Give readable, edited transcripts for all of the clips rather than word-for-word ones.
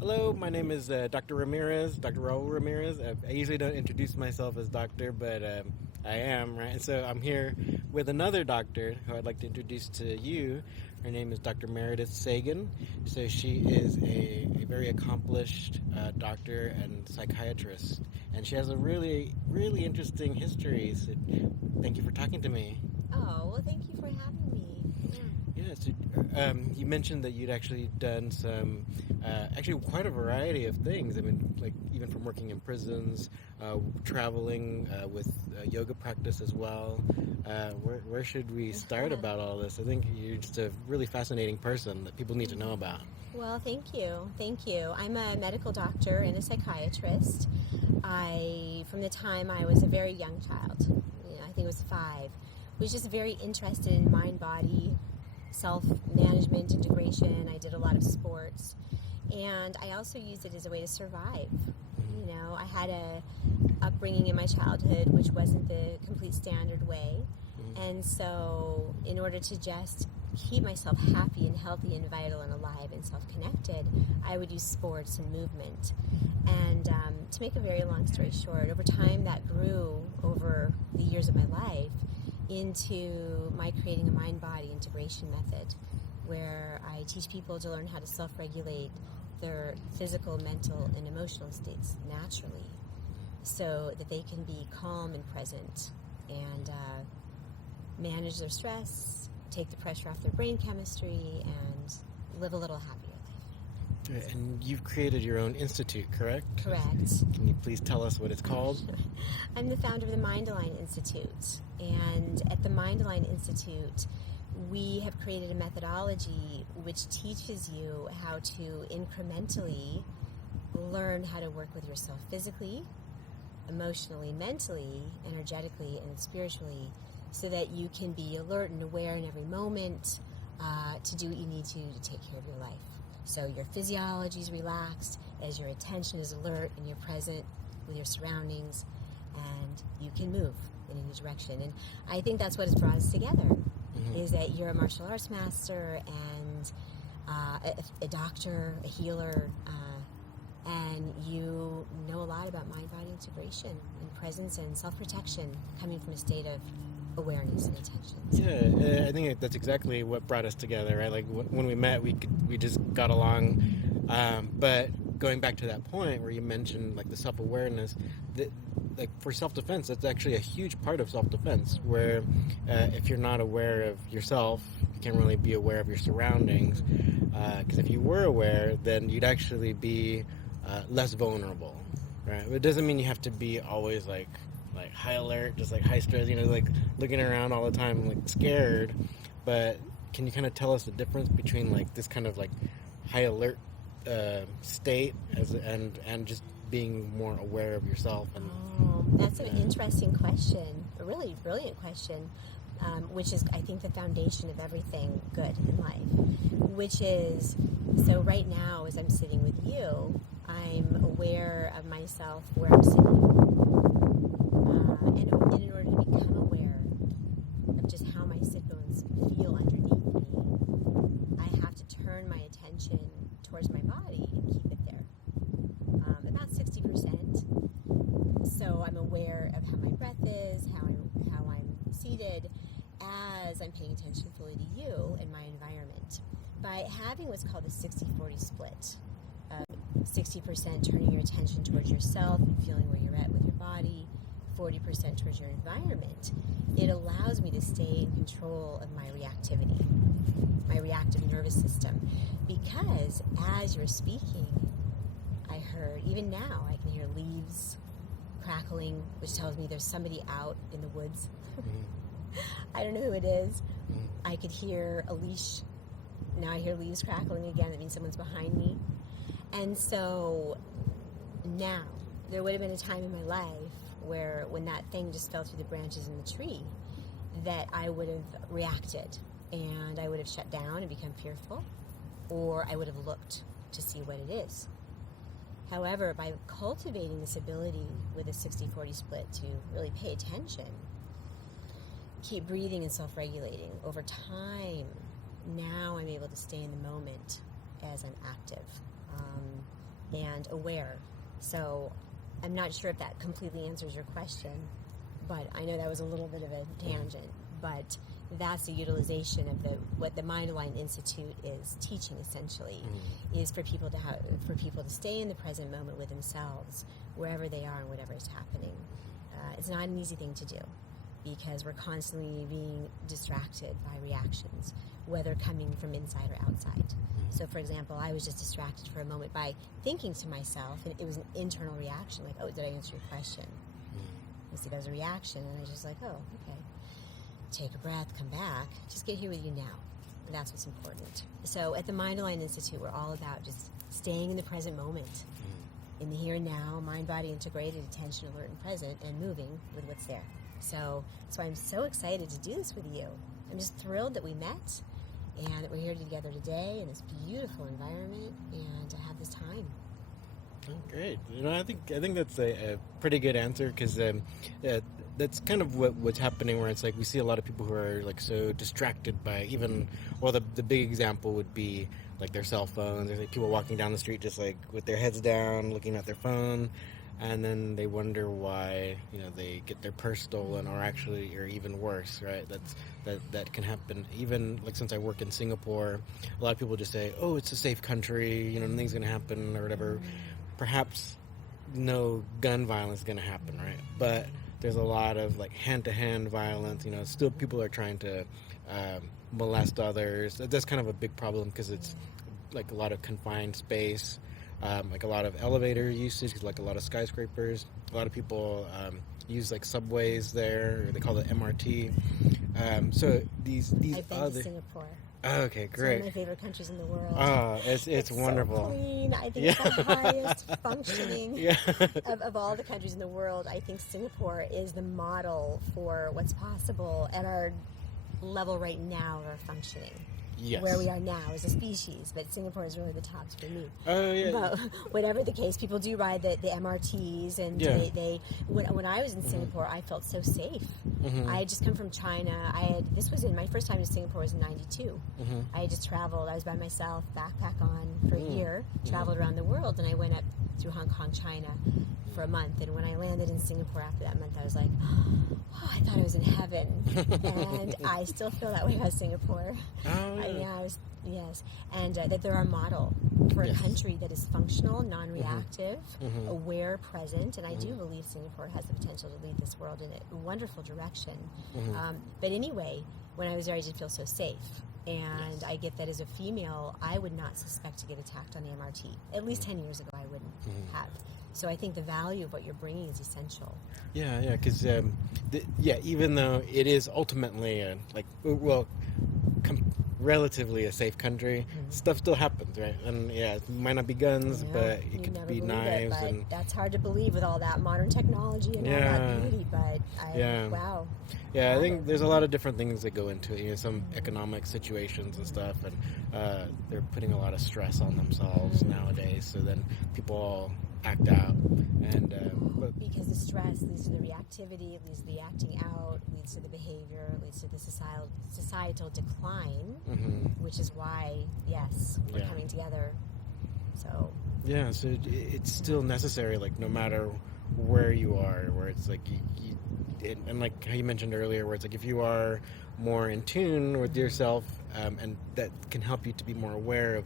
Hello, my name is Dr. Ramirez, Dr. Raul Ramirez. I usually don't introduce myself as doctor, but I am, right? And so I'm here with another doctor who I'd like to introduce to you. Her name is Dr. Meredith Sagan. So she is a very accomplished doctor and psychiatrist. And she has a really, really interesting history. So thank you for talking to me. Oh, well, thank you for having me. Yeah, so you mentioned that you'd actually done some, actually quite a variety of things. I mean, like even from working in prisons, traveling with yoga practice as well. Where should we start about all this? I think you're just a really fascinating person that people need to know about. Well, thank you. Thank you. I'm a medical doctor and a psychiatrist. From the time I was a very young child, I think it was 5, was just very interested in mind, body, self-management, integration. I did a lot of sports, and I also used it as a way to survive. I had a upbringing in my childhood which wasn't the complete standard way, and so in order to just keep myself happy and healthy and vital and alive and self-connected, I would use sports and movement. And to make a very long story short, over time that grew over the years of my life into my creating a mind-body integration method where I teach people to learn how to self-regulate their physical, mental, and emotional states naturally so that they can be calm and present and manage their stress, take the pressure off their brain chemistry, and live a little happier life. And you've created your own institute, correct? Correct. Can you please tell us what it's called? I'm the founder of the Mind Align Institute, and at the Mind Align Institute, we have created a methodology which teaches you how to incrementally learn how to work with yourself physically, emotionally, mentally, energetically, and spiritually so that you can be alert and aware in every moment to do what you need to take care of your life. So your physiology is relaxed as your attention is alert and you're present with your surroundings, and you can move in a new direction. And I think that's what has brought us together, is that you're a martial arts master and a doctor, a healer, and you know a lot about mind-body integration and presence and self-protection coming from a state of awareness and attention. Yeah, I think that's exactly what brought us together, right? Like when we met, we just got along. But going back to that point where you mentioned like the self-awareness, like for self-defense, that's actually a huge part of self-defense. Where if you're not aware of yourself, you can't really be aware of your surroundings. Because if you were aware, then you'd actually be less vulnerable, right? It doesn't mean you have to be always like high alert, just like high stress, like looking around all the time, like scared. But can you kind of tell us the difference between like this kind of like high alert state and just being more aware of yourself? That's an interesting question, a really brilliant question, which is, I think, the foundation of everything good in life, which is, so right now as I'm sitting with you, I'm aware of myself where I'm sitting. And in order to become aware of just how my sit bones feel underneath me, I have to turn my attention towards my body and keep it there. About 60%. So I'm aware of how my breath is, how I'm seated, as I'm paying attention fully to you and my environment. By having what's called the 60-40 split, 60% turning your attention towards yourself and feeling where you're at with your body, 40% towards your environment, it allows me to stay in control of my reactivity, my reactive nervous system. Because as you're speaking, I heard, even now, I can hear leaves crackling, which tells me there's somebody out in the woods. I don't know who it is. I could hear a leash. Now I hear leaves crackling again. That means someone's behind me. And so now, there would have been a time in my life where when that thing just fell through the branches in the tree, that I would have reacted and I would have shut down and become fearful, or I would have looked to see what it is. However, by cultivating this ability with a 60-40 split to really pay attention, keep breathing and self-regulating, over time, now I'm able to stay in the moment as I'm active. and aware. So I'm not sure if that completely answers your question, but I know that was a little bit of a tangent. But that's the utilization of what the Mind Align Institute is teaching essentially, is for people to stay in the present moment with themselves, wherever they are and whatever is happening. It's not an easy thing to do, because we're constantly being distracted by reactions, whether coming from inside or outside. So, for example, I was just distracted for a moment by thinking to myself, and it was an internal reaction, like, oh, did I answer your question? You see, that was a reaction, and I was just like, oh, okay. Take a breath, come back, just get here with you now. And that's what's important. So at the Mind Align Institute, we're all about just staying in the present moment, in the here and now, mind, body integrated, attention, alert, and present, and moving with what's there. So I'm so excited to do this with you. I'm just thrilled that we met and that we're here together today in this beautiful environment and to have this time. Oh, great. I think that's a pretty good answer, because that's kind of what's happening, where it's like we see a lot of people who are like so distracted by the big example would be like their cell phones. There's like people walking down the street just like with their heads down, looking at their phone, and then they wonder why they get their purse stolen, or even worse, right? That can happen. Even like, since I work in Singapore, a lot of people just say, oh, it's a safe country, nothing's gonna happen or whatever. Perhaps no gun violence is gonna happen, right? But there's a lot of like hand-to-hand violence. Still people are trying to molest others. That's kind of a big problem, because it's like a lot of confined space, like a lot of elevator usage, like a lot of skyscrapers. A lot of people use like subways there, or they call it MRT. So these I've been to Singapore. Oh, okay, great. It's one of my favorite countries in the world. Oh, it's wonderful. So clean. I think it's the highest functioning of all the countries in the world. I think Singapore is the model for what's possible at our level right now of our functioning. Yes. Where we are now as a species, but Singapore is really the tops for me. Oh, yeah. But whatever the case, people do ride the MRTs, and when I was in Singapore, I felt so safe. I had just come from China. My first time in Singapore was in '92. I had just traveled. I was by myself, backpack on for a year, traveled around the world, and I went up through Hong Kong, China for a month. And when I landed in Singapore after that month, I was like, oh, I thought I was in heaven. And I still feel that way about Singapore. Oh, yeah. Yes. And that they're our model for a country that is functional, non-reactive, aware, present. And I do believe Singapore has the potential to lead this world in a wonderful direction. But anyway, when I was there, I did feel so safe. And I get that as a female, I would not suspect to get attacked on the MRT. At least 10 years ago, I wouldn't have. So I think the value of what you're bringing is essential. Yeah, because even though it is ultimately relatively a safe country, stuff still happens, right? And it might not be guns, but it could be knives, and that's hard to believe with all that modern technology and all that beauty. But wow. Yeah, I think there's a lot of different things that go into it. Some economic situations and stuff, and they're putting a lot of stress on themselves nowadays. So then people all act out, and because the stress leads to the reactivity, it leads to the acting out, leads to the behavior, leads to the societal decline, which is why we're coming together. So so it's still necessary, like no matter where you are, where it's like and like how you mentioned earlier, where it's like if you are more in tune with yourself, and that can help you to be more aware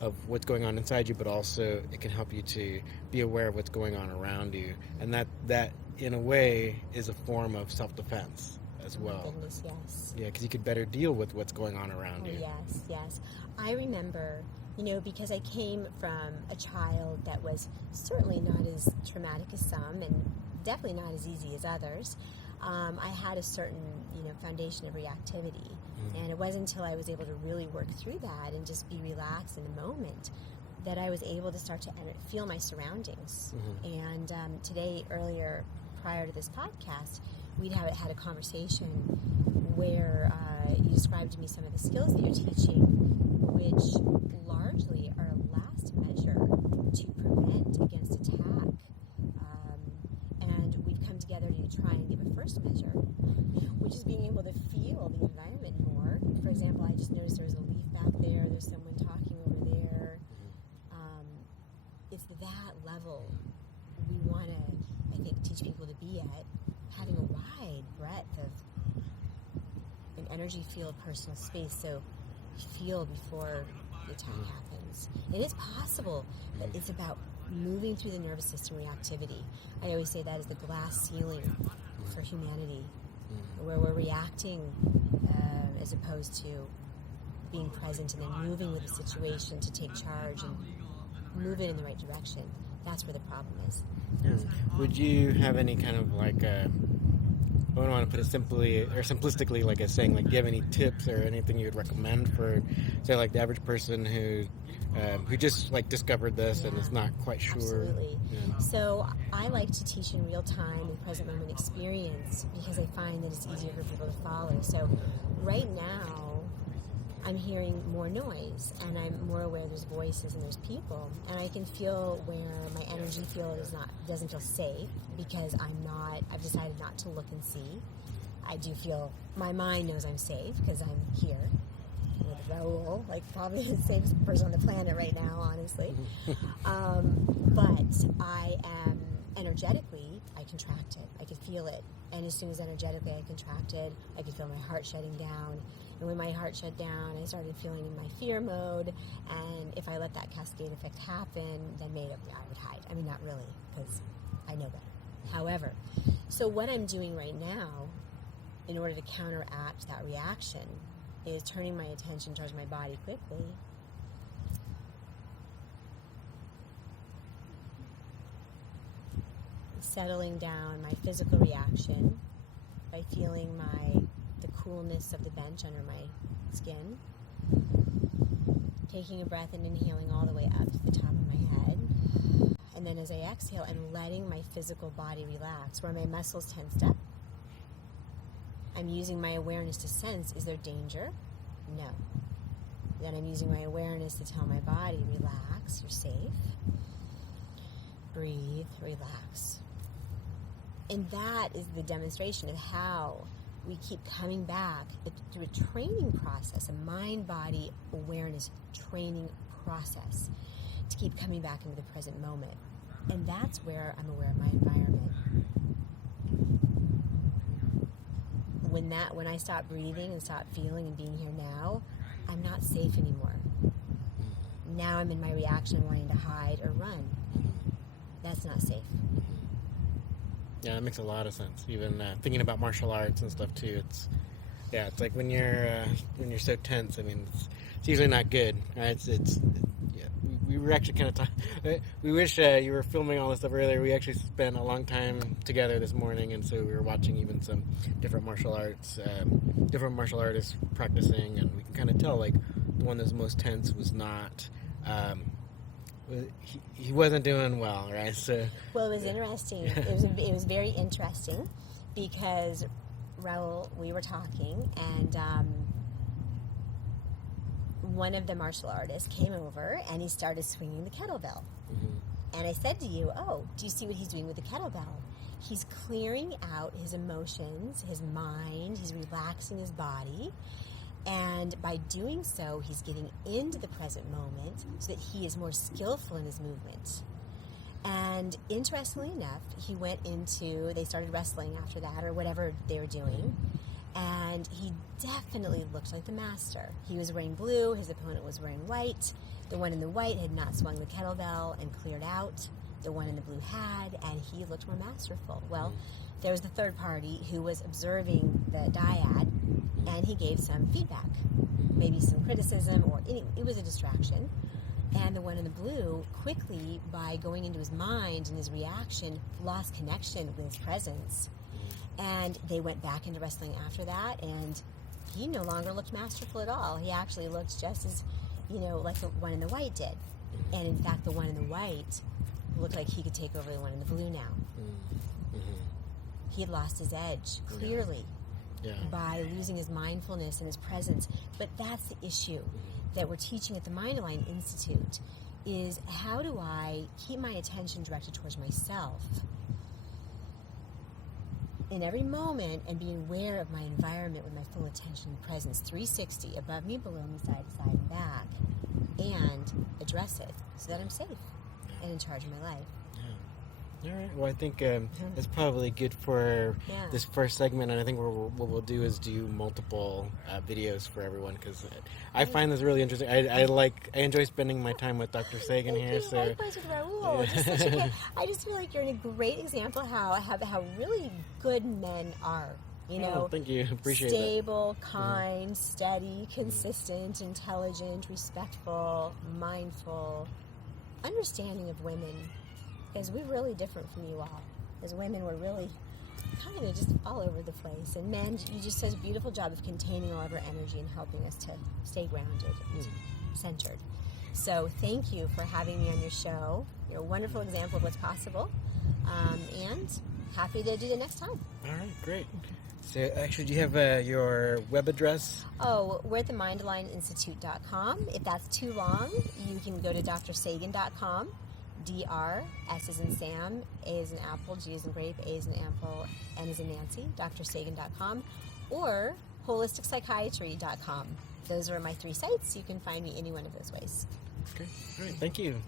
of what's going on inside you, but also it can help you to be aware of what's going on around you, and that in a way is a form of self-defense as well. Oh my goodness, yes. Yeah, because you could better deal with what's going on around you. Yes. I remember, because I came from a child that was certainly not as traumatic as some, and definitely not as easy as others. I had a certain, foundation of reactivity. And it wasn't until I was able to really work through that and just be relaxed in the moment that I was able to start to feel my surroundings. And today, earlier, prior to this podcast, we'd had a conversation where you described to me some of the skills that you're teaching, which largely are a last measure to prevent against attack. And we've come together to try and give a first measure, which is being able to feel the environment more. For example, I just noticed there was a leaf back there, there's someone talking over there. it's that level we want to, I think, teach people to be at, having a wide breadth of an energy field, personal space, so feel before the attack happens. It is possible, but it's about moving through the nervous system reactivity. I always say that is the glass ceiling for humanity, where we're reacting as opposed to being present and then moving with the situation to take charge and move it in the right direction. That's where the problem is. Would you have any kind of like I don't want to put it simply or simplistically, like as saying, like, do you have any tips or anything you would recommend for, say, like the average person who just like discovered this and is not quite sure? Absolutely. Yeah. So I like to teach in real time and present moment experience because I find that it's easier for people to follow. So right now, I'm hearing more noise, and I'm more aware there's voices and there's people, and I can feel where my energy field doesn't feel safe because I've decided not to look and see. I do feel my mind knows I'm safe because I'm here with Raul, like probably the safest person on the planet right now, honestly. But I am energetically, I contracted. I could feel it, and as soon as energetically I contracted, I could feel my heart shutting down. And when my heart shut down, I started feeling in my fear mode. And if I let that cascade effect happen, then maybe I would hide. I mean, not really, because I know better. However, so what I'm doing right now, in order to counteract that reaction, is turning my attention towards my body quickly. Settling down my physical reaction by feeling the coolness of the bench under my skin, taking a breath and inhaling all the way up to the top of my head, and then as I exhale, I'm letting my physical body relax, where my muscles tensed up. I'm using my awareness to sense, is there danger? No. Then I'm using my awareness to tell my body, relax, you're safe. Breathe, relax. And that is the demonstration of how we keep coming back through a training process, a mind-body awareness training process, to keep coming back into the present moment. And that's where I'm aware of my environment. When I stop breathing and stop feeling and being here now, I'm not safe anymore. Now I'm in my reaction wanting to hide or run. That's not safe. Yeah, that makes a lot of sense. Even thinking about martial arts and stuff too, it's like when you're so tense. I mean, it's usually not good, right? We were actually kind of talking. We wish you were filming all this stuff earlier. We actually spent a long time together this morning, and so we were watching even some different martial artists practicing, and we can kind of tell like the one that's most tense was not. He wasn't doing well, right? So, well, it was interesting. It was very interesting because Raul, we were talking, and one of the martial artists came over and he started swinging the kettlebell. Mm-hmm. And I said to you, "Oh, do you see what he's doing with the kettlebell? He's clearing out his emotions, his mind. He's relaxing his body." And by doing so, he's getting into the present moment so that he is more skillful in his movement. And interestingly enough, they started wrestling after that, or whatever they were doing. And he definitely looked like the master. He was wearing blue, his opponent was wearing white. The one in the white had not swung the kettlebell and cleared out. The one in the blue had, and he looked more masterful. Well, there was the third party who was observing the dyad, and he gave some feedback, maybe some criticism, or it was a distraction. And the one in the blue, quickly, by going into his mind and his reaction, lost connection with his presence. And they went back into wrestling after that, and he no longer looked masterful at all. He actually looked just as, like the one in the white did. And in fact, the one in the white looked like he could take over the one in the blue now. Mm-hmm. He had lost his edge, clearly. Yeah. By losing his mindfulness and his presence. But that's the issue that we're teaching at the Mind Align Institute, is how do I keep my attention directed towards myself in every moment and be aware of my environment with my full attention and presence, 360, above me, below me, side to side, and back, and address it so that I'm safe. and in charge of my life. All right. Well, I think it's probably good for this first segment, and I think what we'll do is do multiple videos for everyone, because I find this really interesting. I enjoy spending my time with Dr. Sagan here. So likewise with Raul. I just feel like you're a great example how really good men are. You know, thank you. Appreciate stable, kind, steady, consistent, intelligent, respectful, mindful, understanding of women. Because we're really different from you all. As women, we're really kind of just all over the place. And men, you just do a beautiful job of containing all of our energy and helping us to stay grounded and centered. So thank you for having me on your show. You're a wonderful example of what's possible. And happy to do the next time. All right, great. So actually, do you have your web address? Oh, we're at the mindaligneinstitute.com. If that's too long, you can go to drsagan.com. DR, S as in Sam, A as in Apple, G as in Grape, A as in Apple, N as in Nancy, drsagan.com, or holisticspsychiatry.com. Those are my 3 sites. You can find me any one of those ways. Okay, great. Thank you.